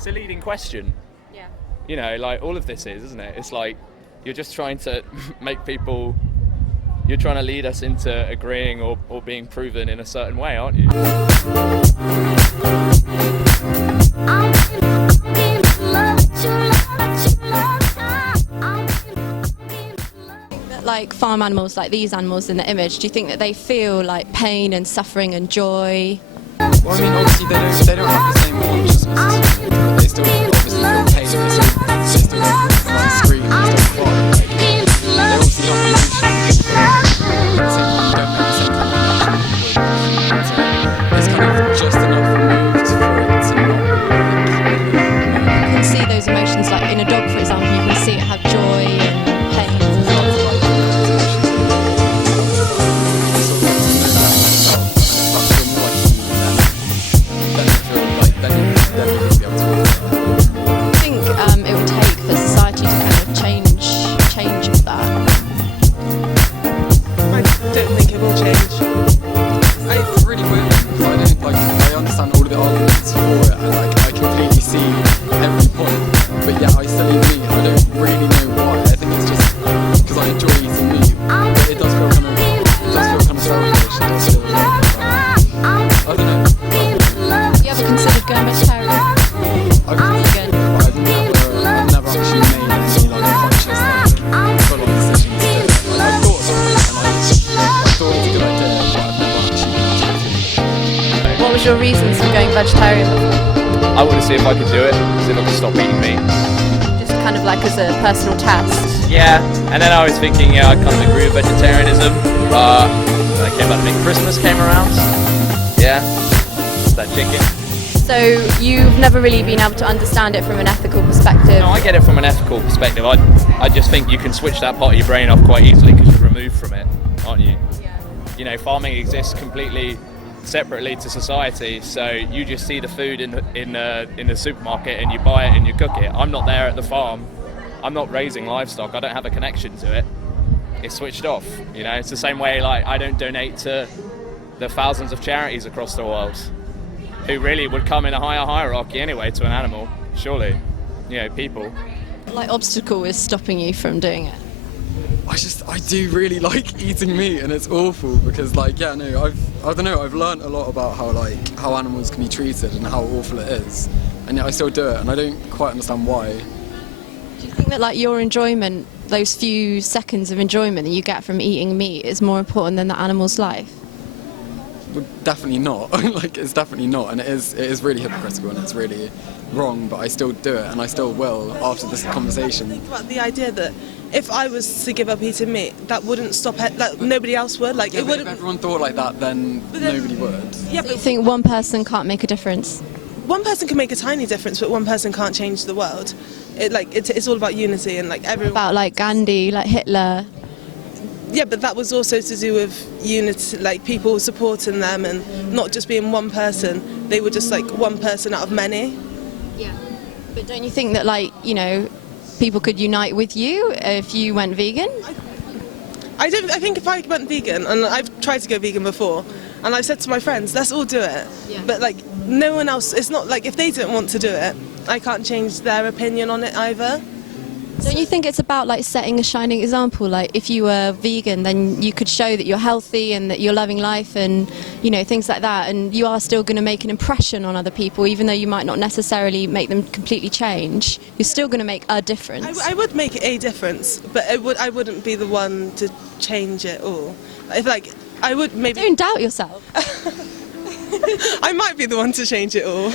It's a leading question. Yeah. You know, like all of this is, isn't it? It's like you're just trying to make people, you're trying to lead us into agreeing or being proven in a certain way, aren't you? Like farm animals, like these animals in the image, do you think that they feel like pain and suffering and joy? Well, I mean, obviously they don't have the same consciousness. They still obviously feel pain. They still like scream. They still cry. Like, they obviously have emotions. But at the same time, you don't make the same kind of connection with. So it's kind of just enough removed for it to not be like. You can see those emotions, like in a dog, for example, you can see it have joy and pain. Your reasons for going vegetarian? I want to see if I could do it, see if I could stop eating meat. Just kind of like as a personal test? Yeah, and then I was thinking, I can't agree with vegetarianism, but when I came back to me, Christmas came around. Yeah, it's that chicken. So you've never really been able to understand it from an ethical perspective? No, I get it from an ethical perspective. I just think you can switch that part of your brain off quite easily because you're removed from it, aren't you? Yeah. You know, farming exists completely separately to society, so you just see the food in the supermarket and you buy it and you cook it. I'm not there at the farm. I'm not raising livestock. I don't have a connection to it. It's switched off. You know, it's the same way like I don't donate to the thousands of charities across the world who really would come in a higher hierarchy anyway to an animal. Surely, you know, people. What obstacle is stopping you from doing it? I do really like eating meat, and it's awful because I don't know, I've learned a lot about how animals can be treated and how awful it is, and yet I still do it, and I don't quite understand why. Do you think that your enjoyment, those few seconds of enjoyment that you get from eating meat is more important than the animal's life? Well, definitely not. It's definitely not, and it is really hypocritical and it's really wrong, but I still do it, and I still will after this conversation. Think about the idea that if I was to give up eating meat, that wouldn't stop it. Nobody else would. It wouldn't. If everyone thought like that, then nobody would. Yeah, Do but you think one person can't make a difference? one person can make a tiny difference, but one person can't change the world. It's all about unity and everyone. About Gandhi, Hitler. Yeah, but that was also to do with unity, people supporting them and not just being one person. They were just one person out of many. Yeah. But don't you think that people could unite with you if you went vegan? I think if I went vegan, and I've tried to go vegan before, and I've said to my friends, let's all do it. Yeah. But no one else. It's not if they don't want to do it, I can't change their opinion on it either. Don't you think it's about setting a shining example? If you were vegan, then you could show that you're healthy and that you're loving life and things like that, and you are still going to make an impression on other people, even though you might not necessarily make them completely change. You're still going to make a difference. I would make a difference, but I wouldn't be the one to change it all. If I would maybe. Don't doubt yourself. I might be the one to change it all.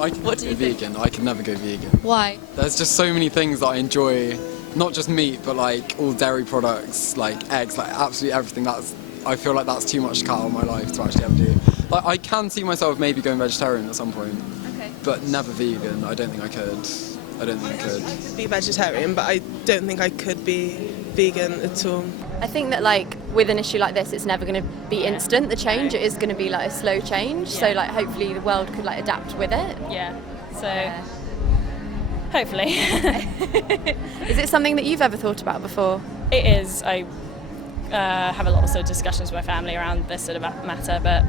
I can never go vegan. I can never go vegan. Why? There's just so many things that I enjoy, not just meat, but all dairy products, eggs, absolutely everything. I feel like that's too much to cut out of my life to actually ever do. I can see myself maybe going vegetarian at some point, but never vegan. I don't think I could. I could be vegetarian, but I don't think I could be vegan at all. I think that with an issue like this, it's never going to be instant. The change it is going to be a slow change. So hopefully the world could adapt with it. Yeah. So hopefully. Is it something that you've ever thought about before? It is. I have a lot of discussions with my family around this sort of matter, but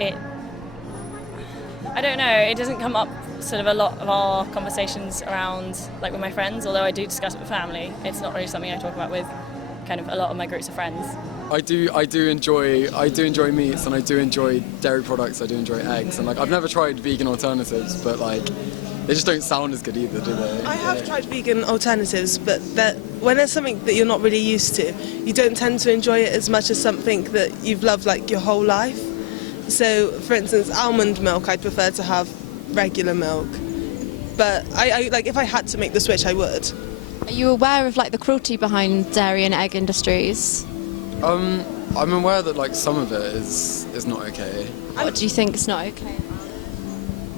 I don't know, it doesn't come up sort of a lot of our conversations around, like with my friends, although I do discuss it with family. It's not really something I talk about with kind of a lot of my groups of friends. I do enjoy meats, and I do enjoy dairy products. I do enjoy eggs, and like I've never tried vegan alternatives, but like they just don't sound as good either, do they? I have tried vegan alternatives, but when there's something that you're not really used to, you don't tend to enjoy it as much as something that you've loved like your whole life. So, for instance, almond milk, I'd prefer to have regular milk. But I like if I had to make the switch, I would. Are you aware of like the cruelty behind dairy and egg industries? I'm aware that like some of it is not okay. What do you think is not okay?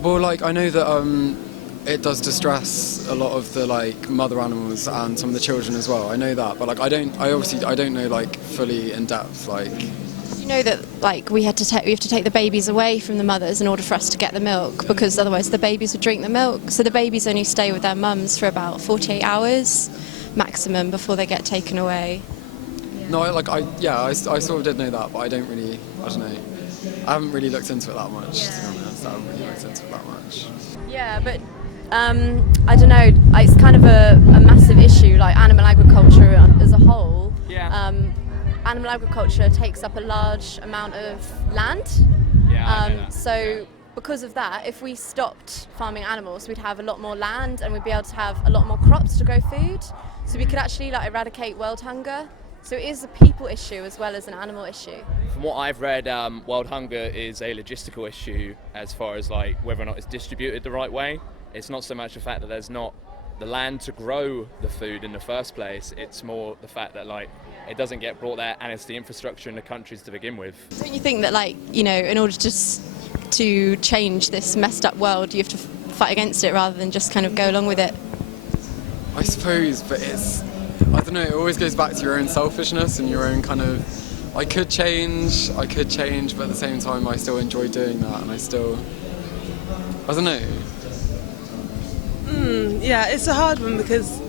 Well, like I know that it does distress a lot of the like mother animals and some of the children as well. I know that, but like I don't know like fully in depth like. You know that like we have to take the babies away from the mothers in order for us to get the milk, because otherwise the babies would drink the milk. So the babies only stay with their mums for about 48 hours maximum before they get taken away. No, I sort of did know that, but I don't know. I haven't really looked into it that much, to be honest. I haven't really looked into it that much. Yeah, but I don't know, it's kind of a massive issue, like animal agriculture as a whole. Yeah. Animal agriculture takes up a large amount of land. Yeah, I know that. So because of that, if we stopped farming animals, we'd have a lot more land and we'd be able to have a lot more crops to grow food. So we could actually like eradicate world hunger. So it is a people issue as well as an animal issue. From what I've read, world hunger is a logistical issue as far as like whether or not it's distributed the right way. It's not so much the fact that there's not the land to grow the food in the first place. It's more the fact that like it doesn't get brought there, and it's the infrastructure in the countries to begin with. Don't you think that, like, you know, in order to change this messed up world, you have to fight against it rather than just kind of go along with it? I suppose, but I don't know, it always goes back to your own selfishness and your own kind of, I could change, but at the same time I still enjoy doing that, and I don't know. Yeah, it's a hard one because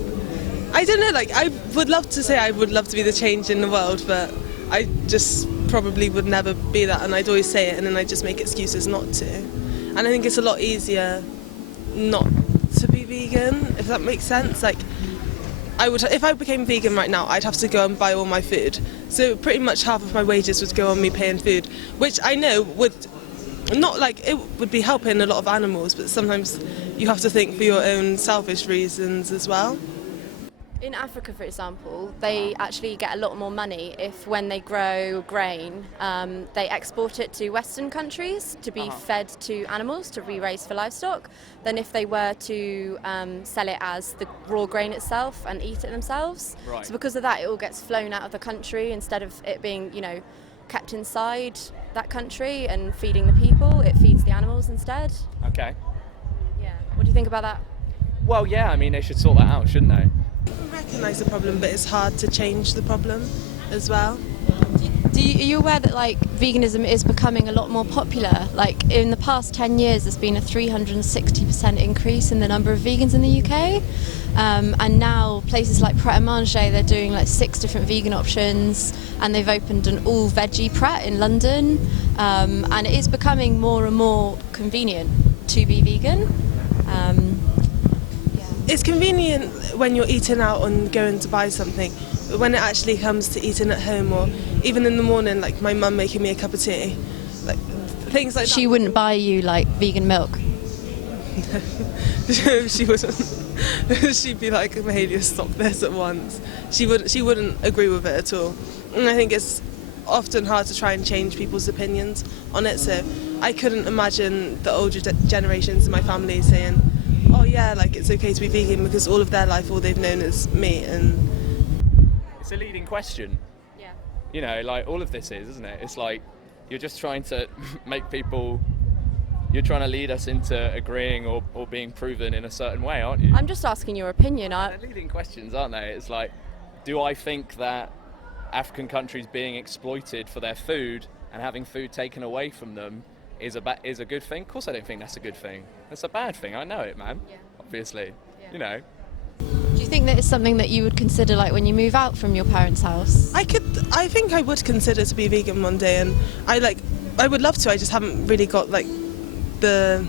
I don't know, like I would love to say I would love to be the change in the world, but I just probably would never be that, and I'd always say it and then I just make excuses not to. And I think it's a lot easier not to be vegan, if that makes sense. Like if I became vegan right now, I'd have to go and buy all my food. So pretty much half of my wages would go on me paying food, which I know would not like it would be helping a lot of animals, but sometimes you have to think for your own selfish reasons as well. In Africa, for example, they actually get a lot more money if when they grow grain, they export it to Western countries to be fed to animals, to be raised for livestock, than if they were to sell it as the raw grain itself and eat it themselves. Right. So because of that, it all gets flown out of the country instead of it being, you know, kept inside that country and feeding the people. It feeds the animals instead. Okay. Yeah. What do you think about that? Well, yeah, I mean, they should sort that out, shouldn't they? I recognise the problem, but it's hard to change the problem as well. Are you aware that like veganism is becoming a lot more popular? Like in the past 10 years, there's been a 360% increase in the number of vegans in the UK. And now places like Pret a Manger, they're doing like 6 different vegan options, and they've opened an all veggie Pret in London. And it is becoming more and more convenient to be vegan. It's convenient when you're eating out and going to buy something, but when it actually comes to eating at home, or even in the morning, like my mum making me a cup of tea, like things like that. She wouldn't buy you like vegan milk. She wouldn't. She'd be like, Mahalia, stop this at once. She wouldn't agree with it at all. And I think it's often hard to try and change people's opinions on it. So I couldn't imagine the older generations in my family saying, oh yeah, like it's okay to be vegan, because all of their life all they've known is meat. And It's a leading question. Yeah. You know, like all of this is, isn't it? It's like you're just trying to make people, you're trying to lead us into agreeing or being proven in a certain way, aren't you? I'm just asking your opinion. They're leading questions, aren't they? It's like, do I think that African countries being exploited for their food and having food taken away from them is a good thing? Of course I don't think that's a good thing. That's a bad thing, I know it, man. Yeah. Obviously. Yeah. You know. Do you think that it's something that you would consider like when you move out from your parents' house? I think I would consider to be vegan one day, and I would love to. I just haven't really got like the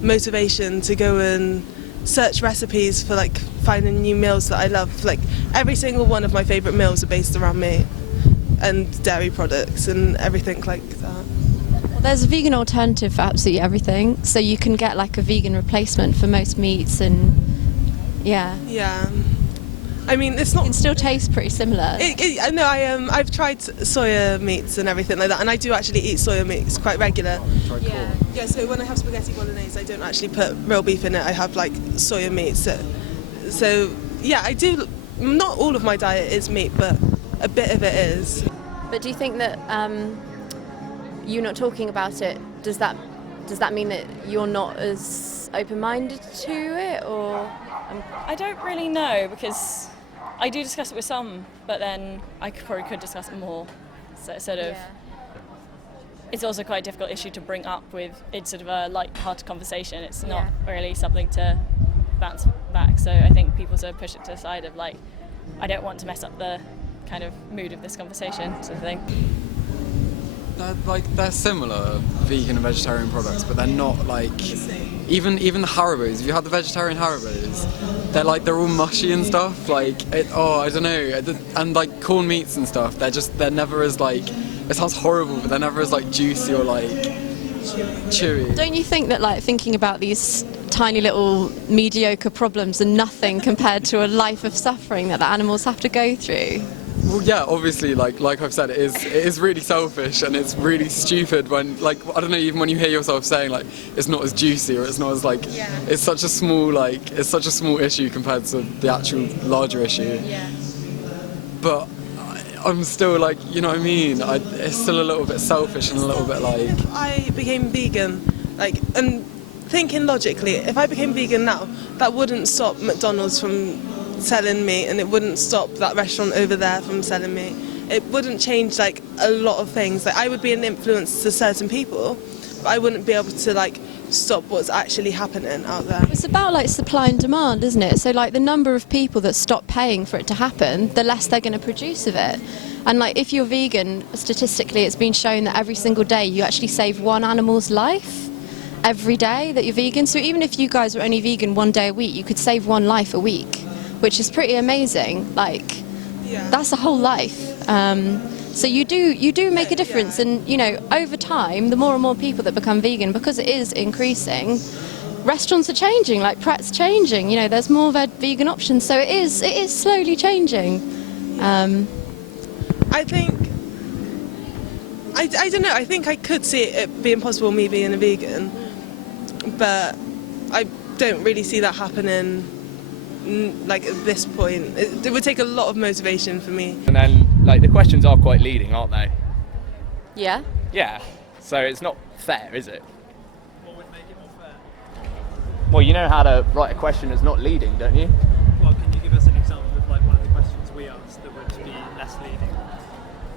motivation to go and search recipes for like finding new meals that I love. Like every single one of my favourite meals are based around meat and dairy products and everything like that. Well, there's a vegan alternative for absolutely everything, so you can get like a vegan replacement for most meats, and yeah, I mean, it's it not. can still taste pretty similar. No, I've tried soya meats and everything like that, and I do actually eat soya meats quite regular. Yeah. Yeah, so when I have spaghetti bolognese, I don't actually put real beef in it. I have like soya meat. So yeah, I do. Not all of my diet is meat, but a bit of it is. But do you think that you not talking about it, does that mean that you're not as open-minded to it, or? I don't really know, because I do discuss it with some, but then I probably could discuss it more. So it's sort of, it's also quite a difficult issue to bring up with. It's sort of a light-hearted conversation. It's not really something to bounce back. So I think people sort of push it to the side of like, I don't want to mess up the kind of mood of this conversation, sort of thing. They're similar, vegan and vegetarian products, but they're not like, even the Haribos. Have you had the vegetarian Haribos? They're all mushy and stuff. I don't know. And like corn meats and stuff. They're never as like. It sounds horrible, but they're never as like juicy or like chewy. Don't you think that like thinking about these tiny little mediocre problems are nothing compared to a life of suffering that the animals have to go through? Well, yeah, obviously, like I've said, it is really selfish, and it's really stupid when, like, I don't know, even when you hear yourself saying like it's not as juicy, or it's not as like, it's such a small issue compared to the actual larger issue. Yeah. But I'm still like, you know what I mean? It's still a little bit selfish and a little bit like. If I became vegan, and thinking logically, if I became vegan now, that wouldn't stop McDonald's from selling meat, and it wouldn't stop that restaurant over there from selling meat. It wouldn't change like a lot of things. Like I would be an influence to certain people, but I wouldn't be able to like stop what's actually happening out there. It's about like supply and demand, isn't it? So like the number of people that stop paying for it to happen, the less they're going to produce of it. And like if you're vegan, statistically it's been shown that every single day you actually save one animal's life every day that you're vegan. So even if you guys were only vegan one day a week, you could save one life a week, which is pretty amazing. Like that's a whole life. So you do make a difference, and you know, over time, the more and more people that become vegan, because it is increasing, restaurants are changing, like Pret's changing. You know, there's more vegan options, so it is slowly changing. I think I don't know. I think I could see it being possible, me being a vegan, but I don't really see that happening. Like at this point, it would take a lot of motivation for me. And then, like, the questions are quite leading, aren't they? Yeah. Yeah. So it's not fair, is it? What would make it more fair? Well, you know how to write a question that's not leading, don't you? Well, can you give us an example of like one of the questions we asked that would be less leading?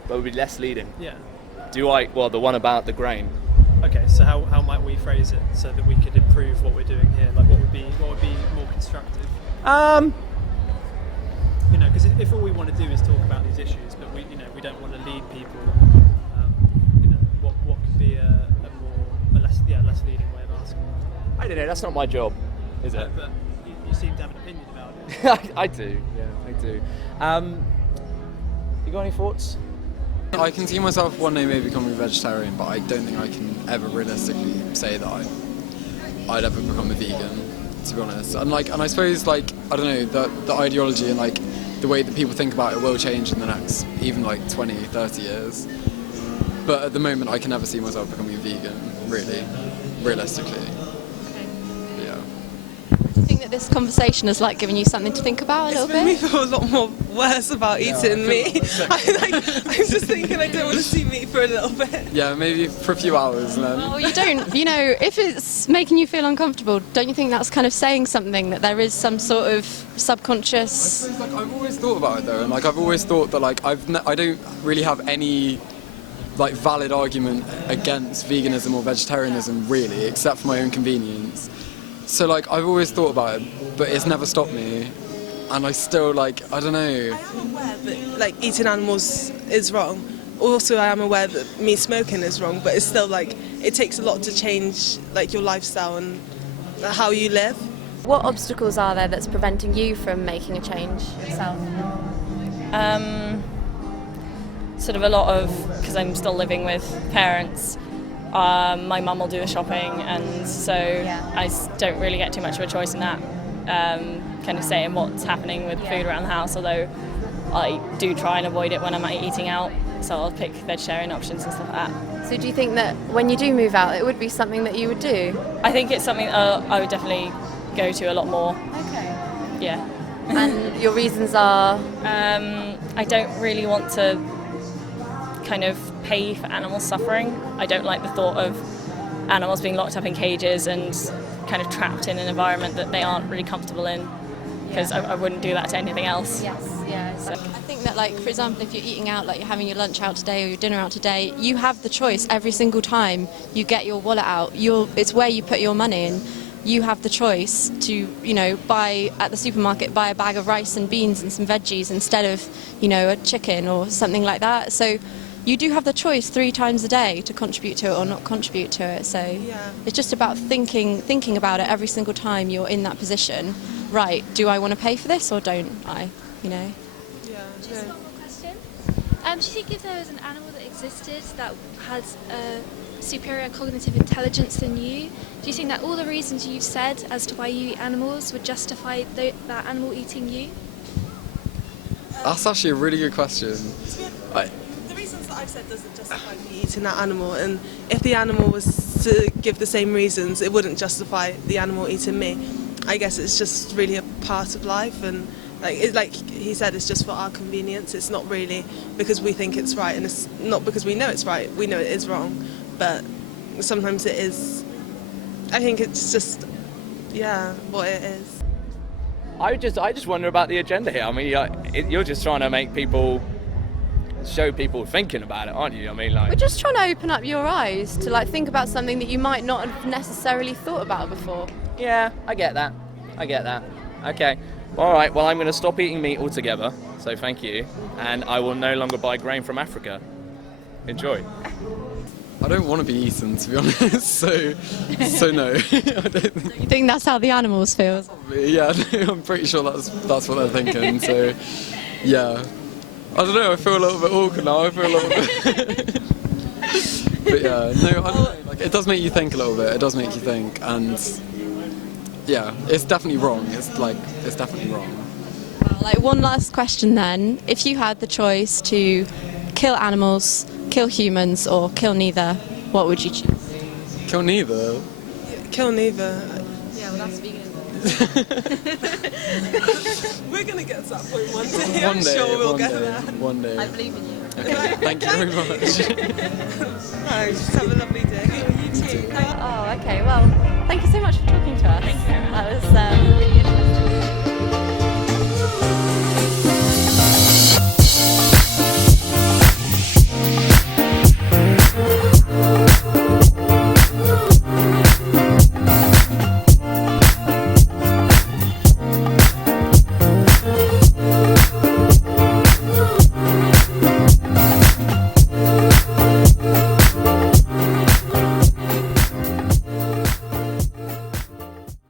That would be less leading. Yeah. Well, the one about the grain. Okay, so how might we phrase it so that we could improve what we're doing here? Like, what would be more constructive? You know, because if all we want to do is talk about these issues, but we don't want to lead people, you know, what could be a less leading way of asking? I don't know. That's not my job, is it? But you seem to have an opinion about it. I do. Yeah, I do. You got any thoughts? I can see myself one day maybe becoming a vegetarian, but I don't think I can ever realistically say that I'd ever become a vegan, to be honest. And I suppose I don't know, the ideology and like the way that people think about it will change in the next even like 20, 30 years. But at the moment I can never see myself becoming a vegan, really, realistically. Yeah. Do you think that this conversation has like given you something to think about a little It's made me bit? feel a lot more worse about eating meat. I'm just thinking I don't want to see meat for a little bit. Yeah, maybe for a few hours and then. Well, you don't, you know, if it's making you feel uncomfortable, don't you think that's kind of saying something, that there is some sort of subconscious... I suppose, I've always thought about it though, and I've always thought that I don't really have any valid argument against veganism or vegetarianism really, except for my own convenience. So I've always thought about it, but it's never stopped me, and I still I don't know. I am aware that eating animals is wrong, also I am aware that me smoking is wrong, but it's still like it takes a lot to change like your lifestyle and how you live. What obstacles are there that's preventing you from making a change yourself? Sort of a lot of, because I'm still living with parents, my mum will do the shopping, and so I don't really get too much of a choice in that, kind of saying what's happening with food around the house, although I do try and avoid it when I'm eating out, so I'll pick vegetarian options and stuff like that. So do you think that when you do move out, it would be something that you would do? I think it's something I would definitely go to a lot more. Okay. Yeah. And your reasons are? I don't really want to kind of pay for animal suffering. I don't like the thought of animals being locked up in cages and kind of trapped in an environment that they aren't really comfortable in, because I wouldn't do that to anything else. Yes, yeah. So I think that, like, for example, if you're eating out, like you're having your lunch out today or your dinner out today, you have the choice every single time you get your wallet out. It's where you put your money in. You have the choice to, you know, buy at the supermarket, buy a bag of rice and beans and some veggies instead of, you know, a chicken or something like that. So you do have the choice 3 times a day to contribute to it or not contribute to it. So it's just about thinking about it every single time you're in that position. Right, do I want to pay for this or don't I, you know? Just one more question. Do you think if there was an animal that existed that had a superior cognitive intelligence than you, do you think that all the reasons you've said as to why you eat animals would justify that animal eating you? That's actually a really good question. The reasons that I've said doesn't justify me eating that animal, and if the animal was to give the same reasons, it wouldn't justify the animal eating me. I guess it's just really a part of life, and like he said, it's just for our convenience. It's not really because we think it's right, and it's not because we know it's right. We know it is wrong, but sometimes it is. I think it's just, what it is. I just wonder about the agenda here. I mean, you're just trying to show people thinking about it, aren't you? I mean, We're just trying to open up your eyes to, like, think about something that you might not have necessarily thought about before. Yeah, I get that. Okay. All right, well, I'm going to stop eating meat altogether, so thank you. And I will no longer buy grain from Africa. Enjoy. I don't want to be eaten, to be honest, so no. I don't think. You think that's how the animals feel? Yeah, I'm pretty sure that's what they're thinking, so yeah. I don't know, I feel a little bit awkward now, but yeah, no, I don't know, like, it does make you think a little bit, and yeah, it's definitely wrong, it's definitely wrong. Well, like, one last question then. If you had the choice to kill animals, kill humans, or kill neither, what would you choose? Kill neither? Kill neither. Yeah, well, that's vegan. We're going to get to that point one day. I'm sure we'll get there. One day. I believe in you. Okay, thank you very much. Just have a lovely day. You too. Oh, okay. Well, thank you so much for talking to us. That was really